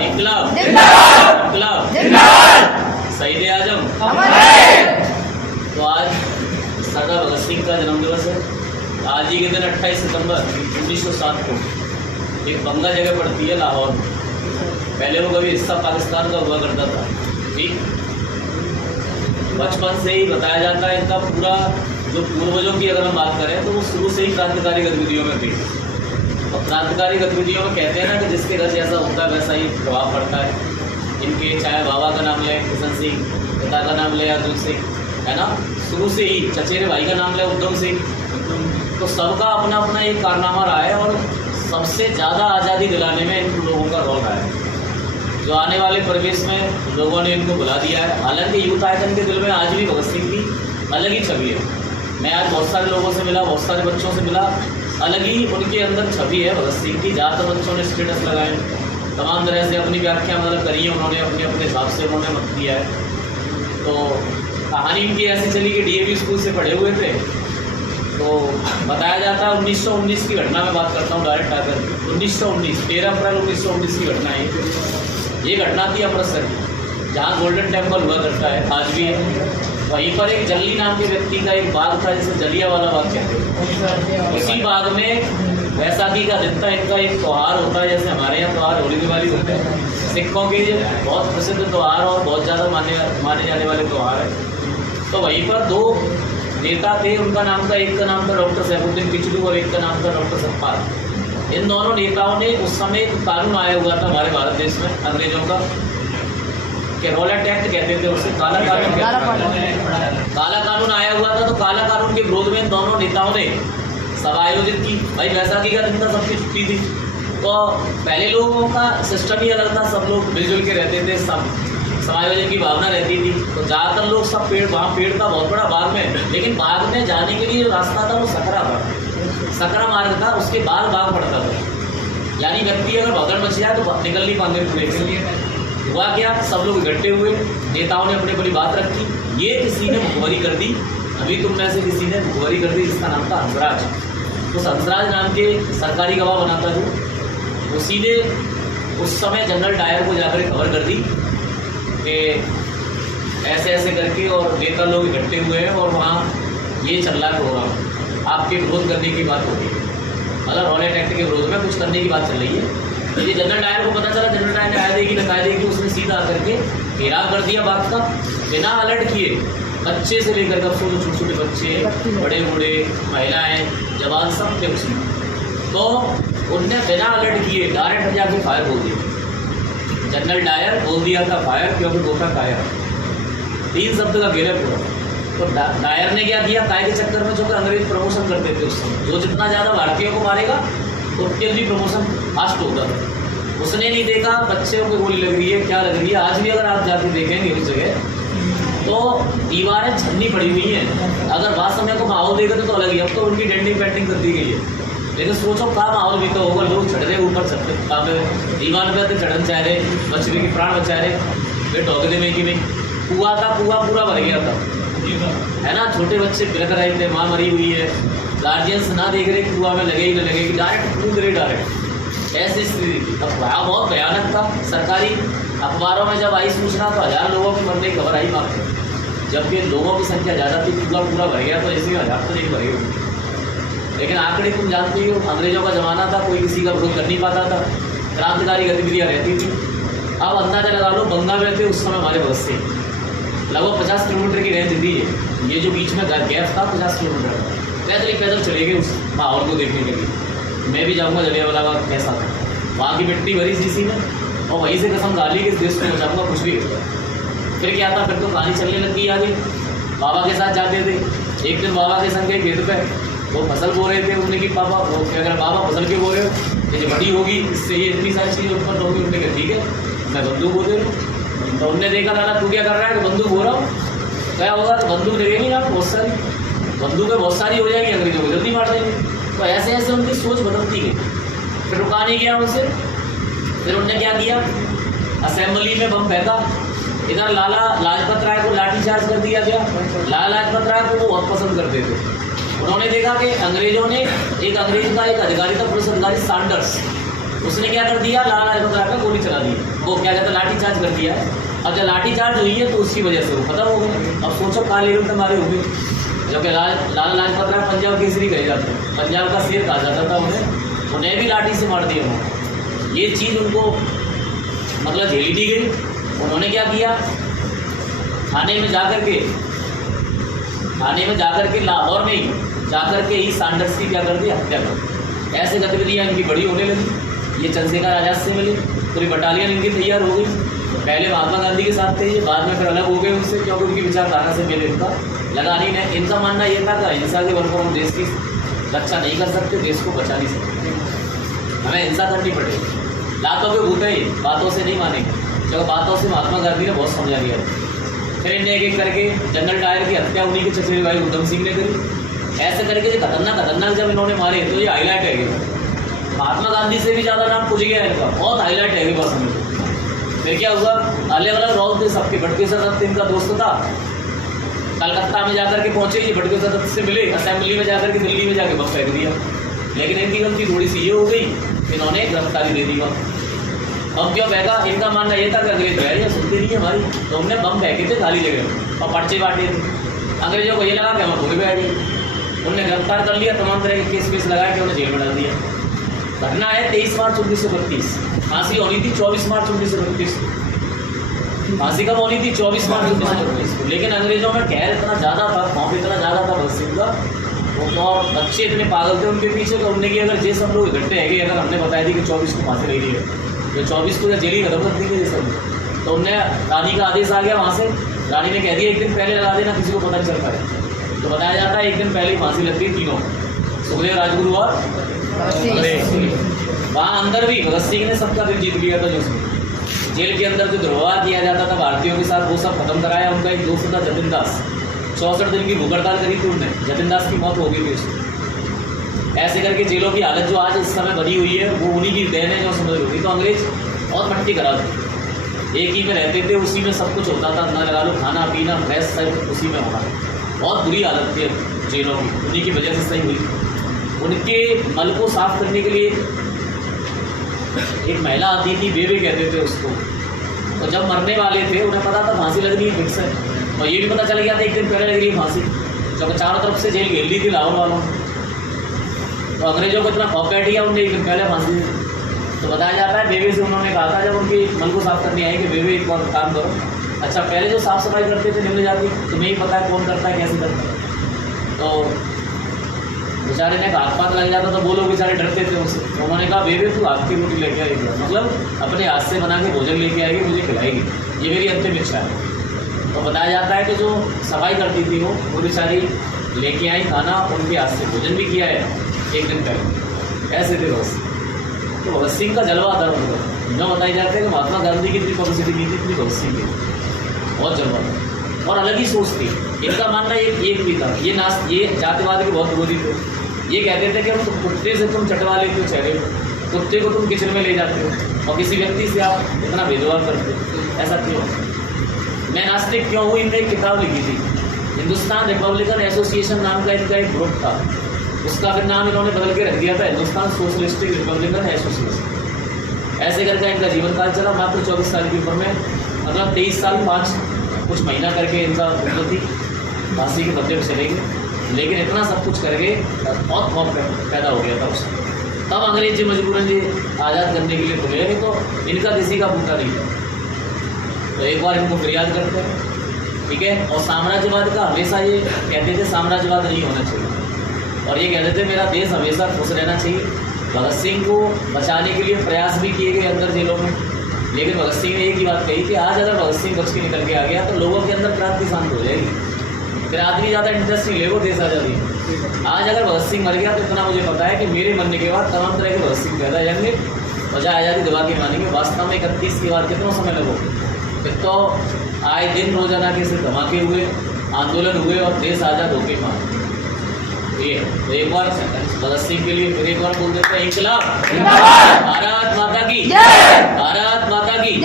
इंकलाब इंकलाब शहीद आजम। तो आज सरदार भगत सिंह का जन्मदिवस है। आज ही के दिन 28 सितंबर 1907 को एक बंगा जगह पड़ती है लाहौर में। पहले वो कभी हिस्सा पाकिस्तान का हुआ करता था। ठीक, बचपन से ही बताया जाता है इनका पूरा जो पूर्वजों की अगर हम बात करें तो वो शुरू से ही क्रांतिकारी गतिविधियों में थे। और क्रांतिकारी गतिविधियों में कहते हैं ना कि जिसके घर जैसा होता है वैसा ही प्रभाव पड़ता है। इनके चाहे बाबा का नाम ले किशन सिंह, पिता का नाम ले अर्जुन सिंह, है ना, शुरू से ही चचेरे भाई का नाम ले उधम सिंह। तो सबका अपना अपना एक कारनामा रहा है और सबसे ज़्यादा आज़ादी दिलाने में इन लोगों का रोल रहा है। जो आने वाले परिवेश में लोगों ने इनको बुला दिया है। हालांकि यूथ आइकन के दिल में आज भी भगत सिंह की अलग ही छवि है। मैं आज बहुत सारे लोगों से मिला, बहुत सारे बच्चों से मिला, अलग ही उनके अंदर छवि है भगत सिंह की। ज़्यादातर बच्चों ने स्टेटस लगाए, तमाम तरह से अपनी व्याख्या मतलब करी है उन्होंने, अपने अपने हिसाब से उन्होंने मत किया है। तो कहानी इनकी ऐसी चली कि डीएवी स्कूल से पढ़े हुए थे। तो बताया जाता है 1919 की घटना में बात करता हूँ डायरेक्ट आकर। 1919 13 अप्रैल 1919 की घटना है। ये घटना थी अमृतसर की, जहाँ गोल्डन टेम्पल हुआ करता है, आज भी है। वहीं पर एक जल्ली नाम के व्यक्ति का एक बाग था जिसे जलियांवाला बाग कहते हैं। उसी बाग में वैसाखी का दिन था। इनका एक त्यौहार होता है, जैसे हमारे यहाँ त्यौहार होली दिवाली होते हैं, सिखों के बहुत प्रसिद्ध त्यौहार और बहुत ज़्यादा माने जाने वाले त्यौहार है। तो वहीं पर दो नेता थे, उनका नाम था, एक का नाम था डॉक्टर सैफुद्दीन किचलू और एक का नाम था डॉक्टर सतपाल। इन दोनों नेताओं ने उस समय एक कानून आया हुआ था हमारे भारत देश में अंग्रेजों का, कि रॉलेट एक्ट कहते थे उसे, काला कानून काला कानून आया हुआ था। तो काला कानून के विरोध में इन दोनों नेताओं ने सभा आयोजित की। भाई वैसाखी का दिन था, सबकी छुट्टी थी। तो पहले लोगों का सिस्टम ही अलग था, सब लोग मिलजुल के रहते थे, सब समायोजन की भावना रहती थी। तो ज़्यादातर लोग सब वहाँ पेड़ था बहुत बड़ा बाग में, लेकिन बाग में जाने के लिए जो रास्ता था वो सकरा था, सकरा मार्ग था, उसके बाद बाग पड़ता था। यानी व्यक्ति अगर भगदड़ मच जाए तो निकल नहीं पाते पूरे। हुआ क्या, सब लोग इकट्ठे हुए, नेताओं ने अपनी बड़ी बात रखी। ये किसी ने मुखबरी कर दी, अभी तुम में से किसी ने मुखबरी कर दी, जिसका नाम था हंसराज। उस हंसराज नाम के सरकारी गवाह बनाता था, उसी ने उस समय जनरल डायर को जाकर खबर कर दी कि ऐसे ऐसे करके और नेता लोग इकट्ठे हुए हैं और वहाँ ये चल रहा है प्रोग्राम, आपके विरोध करने की बात हो रही है, मतलब रॉलेट एक्ट के विरोध में कुछ करने की बात चल रही है। तो ये जनरल डायर को पता चला, जनरल डायर ने आया देगी नकाया देगी, उसने सीधा करके घेराव कर दिया बाग का, बिना अलर्ट किए। बच्चे से लेकर कब छोटे छोटे बच्चे, बड़े बूढ़े, महिलाएं, जवान, सब थे उसमें। तो उनने बिना अलर्ट किए डायरेक्ट जाके फायर बोल दिया। जनरल डायर बोल दिया था फायर, क्योंकि गोता कायर, 3 शब्द का घेरा पूरा। तो डायर ने क्या किया, काय के चक्कर में, जो कि अंग्रेज प्रमोशन करते थे उस समय, जो जितना ज़्यादा भारतीयों को मारेगा तो उतनी जल्दी प्रमोशन फास्ट होता था। उसने नहीं देखा बच्चों को गोली लग रही है, क्या लग रही है। आज भी अगर आप जाके देखेंगे उस जगह तो दीवारें छन्नी पड़ी हुई हैं। अगर बाद समय को माहौल देगा तो अलग ही, अब तो उनकी डेंटिंग पेंटिंग कर दी गई है। लेकिन सोचो क्या माहौल भी तो होगा, लोग चढ़ रहे ऊपर छत दीवार पे चढ़न चाह रहे, बच्चे की प्राण बचा रहे, फिर ढोकने में कि नहीं, कुआ था, कुआ पूरा भर गया था, है ना। छोटे बच्चे बिलख रहे थे, माँ मरी हुई है, गार्जियंस ना देख रहे कुआ में लगे ही न लगे, डायरेक्ट कूद रहे डायरेक्ट, ऐसी स्थिति थी। अब बहुत भयानक था। सरकारी अखबारों में जब आई सूचना तो 1000 लोगों की मरने की खबर आई मात्र, जबकि लोगों की संख्या ज़्यादा थी, पूरा भर गया। तो ऐसे 1000 तो नहीं भरे होंगे, लेकिन आंकड़े तुम जानते हो, अंग्रेजों का ज़माना था, कोई किसी का विरोध कर नहीं पाता था, क्रांतिकारी गतिविधियाँ रहती थी। अब अंदाजा लगा लो, बंगा में थे उस समय हमारे भगत सिंह, लगभग 50 किलोमीटर की रेंज दी है। ये जो बीच में गैप था 50 किलोमीटर, पैदल चले गए उस माहौल को देखने के लिए। मैं भी जाऊँगा जलियांवाला बाग कैसा था, वहाँ की मिट्टी भरी सीसी में, और वहीं से कसम गाली कि इस देश को बचाऊँगा, कुछ भी होगा। फिर क्या था, फिर तो कहानी चलने लगी आगे। बाबा के साथ जाते थे, एक दिन बाबा के संग गए खेत पे, वो फसल बो रहे थे। उन्होंने कि पापा वो क्या, अगर बाबा फसल के बो रहे हो, ये जो बड़ी होगी इससे ये इतनी सारी चीज़ें उत्पन्न होगी। उन्होंने कहा ठीक है, मैं बंदूक बो दे रहा हूँ। तो उनने देखा लाला तू क्या कर रहा है, तो बंदूक बो रहा हूँ। क्या होगा, तो बंदूक लगेगी ना बहुत सारी, बंदूकें बहुत सारी हो जाएगी, अंग्रेजों को जल्दी मार देंगे। तो ऐसे ऐसे उनकी सोच बदलती गई। फिर रुका नहीं गया उनसे, फिर उनने क्या किया, असेंबली में बम फेंका। इधर लाला लाजपत राय को लाठीचार्ज कर दिया गया। लाला लाजपत राय को वो बहुत पसंद करते थे। उन्होंने देखा कि अंग्रेजों ने, एक अंग्रेज का एक अधिकारी था, पुलिस अधिकारी सैंडर्स, उसने क्या कर दिया, लाल लाजपत राय पे गोली चला दी, वो क्या कहते हैं लाठी चार्ज कर दिया है। अब जब लाठी चार्ज हुई है तो उसकी वजह से वो खत्म हो गए। अब सोचो काले युद्ध हमारे हो गए, जबकि लाल लाजपत राय पंजाब केसरी कहे जाते हैं, पंजाब का शेर कहा जाता था उन्हें भी लाठी से मार दिया उन्होंने। ये चीज़ उनको मतलब झेली दी गई। उन्होंने क्या किया, थाने में जाकर के लाहौर में ही जाकर के ही सैंडर्स की क्या कर दी, हत्या कर दी। ऐसे गतिविधियाँ इनकी बड़ी होने लगी। ये चंद्रशेखर आज़ाद से मिले, पूरी बटालियन इनकी तैयार हो गई। पहले महात्मा गांधी के साथ थे ये, बाद में फिर अलग हो गए उनसे, क्योंकि उनकी विचारधारा से मिले इनका लगा नहीं है। इनका मानना ये था कि अहिंसा के बल पर हम देश की रक्षा नहीं कर सकते, देश को बचा नहीं सकते, हमें हिंसा करनी पड़ेगी। लातों के भूत ही, बातों से नहीं मानेंगे, क्योंकि बातों से महात्मा गांधी ने बहुत समझा दिया। फिर इन्हें एक एक करके जनरल डायर की हत्या उन्हीं के चचेरे भाई उधम सिंह ने करी। ऐसे करके जो खतरनाक जब इन्होंने मारे तो ये हाईलाइट है गया। महात्मा गांधी से भी ज़्यादा नाम पूछ गया इनका, बहुत हाईलाइट है बस हमें। फिर क्या हुआ, अलग अलग रोल थे सबके। बटुकेश्वर दत्त इनका दोस्त था, कलकत्ता में जाकर के पहुंचे, ये बटुकेश्वर दत्त से मिले, असेंबली में जाकर के दिल्ली में जाके बम फेंक दिया। लेकिन इनकी गलती थोड़ी सी ये हो गई, इन्होंने गिरफ्तारी दे दी। बम क्यों फेंका, इनका मानना ये था कि अंग्रेज है सुनते नहीं हमारी, तो हमने बम फेंके थे खाली जगह और पर्चे बांटे थे। अंग्रेजों को ये लगा कि हम भूल बैठ गए, उन्हें गिरफ्तार कर लिया, तमाम तरह के केस लगा के उन्हें जेल में डाल दिया। घटना है 23 मार्च 1932, फांसी होनी थी 24 मार्च 1932, फांसी कब होनी थी 24 मार्च 1932 को। लेकिन अंग्रेजों में कहर इतना ज़्यादा था, खौफ इतना ज़्यादा था भगत सिंह का, वो और बच्चे इतने पागल थे उनके पीछे, तो उनने की अगर जैसे हम लोग इकट्ठे है अगर हमने बताया थी कि 24 को फांसी नहीं दी है तो 24 को या जेल ही खत्म कर देंगे जैसे। तो उनने रानी का आदेश आ गया वहाँ से, रानी ने कह दिया एक दिन पहले लगा देना, किसी को पता नहीं चल पाए। तो बताया जाता है एक दिन पहले फांसी लगती है तीनों, सुखदेव, राजगुरु और वहाँ अंदर भी भगत सिंह ने सबका दिल जीत लिया था। जो जेल के अंदर जो दुर्व्यवहार किया जाता था भारतीयों के साथ, वो सब खत्म कराया। उनका एक दोस्त था जतिन दास, 64 दिन की भूख हड़ताल करी थी उनने, जतिन दास की मौत हो गई थी उसकी। ऐसे करके जेलों की हालत जो आज इस समय बनी हुई है वो उन्हीं की देन है जो समझ होती। तो अंग्रेज बहुत मट्टी करा थे, एक ही में रहते थे, उसी में सब कुछ होता था, ना लगा लो खाना पीना फ्रेश सब उसी में होना। बहुत बुरी हालत थी जेलों की, उन्हीं की वजह से सही हुई। उनके मल को साफ करने के लिए एक महिला आती थी, बेबे कहते थे उसको। तो जब मरने वाले थे उन्हें पता था फांसी लग रही है फिक्स है, और ये भी पता चल गया था एक दिन पहले लग रही फांसी, जब चारों तरफ से जेल घेर ली थी लाहौर वालों। तो अंग्रेजों को इतना खौफ बैठ गया, उन्हें एक दिन पहले फांसी दी। तो बताया जाता है बेबे से उन्होंने कहा था जब उनकी मल को साफ करनी आई कि बेबे एक बार काम करो, अच्छा पहले जो साफ़ सफाई करते थे निम्न जाति, तुम्हें ही पता है कौन करता है कैसे करता है। तो बेचारे ने हाथ पात लग जाता तो वो लोग बेचारे डरते थे उससे। तो उन्होंने कहा बेबे तू हाथ की रोटी लेके आएगी, मतलब अपने हाथ से बना के भोजन लेके आएगी, मुझे खिलाएगी, ये मेरी अंतिम इच्छा है। तो बताया जाता है कि जो सफाई करती थी वो बेचारी लेके आई खाना, उनके हाथ से भोजन भी किया है एक दिन पहले। ऐसे थे भगत। तो भगत सिंह का जलवा था उनको जो बताया जाता है कि महात्मा गांधी की इतनी पब्लिसिटी नहीं थी इतनी भगत सिंह की, बहुत जलवा था और अलग ही सोच थी। इनका मानना एक भी था, ये जातिवाद के बहुत विरोधी थे। ये कहते थे कि हम कुत्ते से तुम चटवा लेते हो चेहरे पर, कुत्ते को तुम किचन में ले जाते हो और किसी व्यक्ति से आप इतना भेदभाव करते हो, ऐसा क्यों? मैं नास्तिक क्यों हूँ, इनने एक किताब लिखी थी, हिंदुस्तान रिपब्लिकन एसोसिएशन नाम का इनका एक ग्रुप था, उसका फिर नाम इन्होंने बदल के रख दिया था हिंदुस्तान सोशलिस्टिक रिपब्लिकन एसोसिएशन। ऐसे करके इनका जीवन काल चला। मात्र 24 साल की उम्र में, मतलब 23 साल 5 कुछ महीना करके इनका उम्र थी, फांसी के बदले में चले गए। लेकिन इतना सब कुछ करके बहुत खौफ पैदा हो गया था उससे। तब अंग्रेज जी मजबूरन जी आज़ाद करने के लिए खुले, नहीं तो इनका किसी का बूटा नहीं था। तो एक बार इनको फरियाद करते हैं, ठीक है। और साम्राज्यवाद का हमेशा ये कहते थे साम्राज्यवाद नहीं होना चाहिए, और ये कहते थे मेरा देश हमेशा खुश रहना चाहिए। भगत सिंह को बचाने के लिए प्रयास भी किए गए अंदर जेलों में, लेकिन भगत सिंह ने एक ही बात कही कि आज अगर भगत सिंह बच के निकल के आ गया तो लोगों के अंदर क्रांति शांत हो जाएगी, फिर आदमी ज़्यादा इंटरेस्ट नहीं लेगा देश आज़ादी। आज अगर भगत सिंह मर गया तो इतना मुझे पता है कि मेरे मरने के बाद तमाम तरह के भगत सिंह पैदा जाएंगे, वजह आज़ादी दबा के मानेंगे। वास्तव में 31 के बाद कितना समय लगो, फिर तो आए दिन रोजाना के सिर्फ धमाके हुए, आंदोलन हुए और देश आज़ाद होके माने। ये तो एक बार भगत सिंह के लिए फिर एक बार बोल देते हैं इंकलाब, भारत माता की, भारत माता की।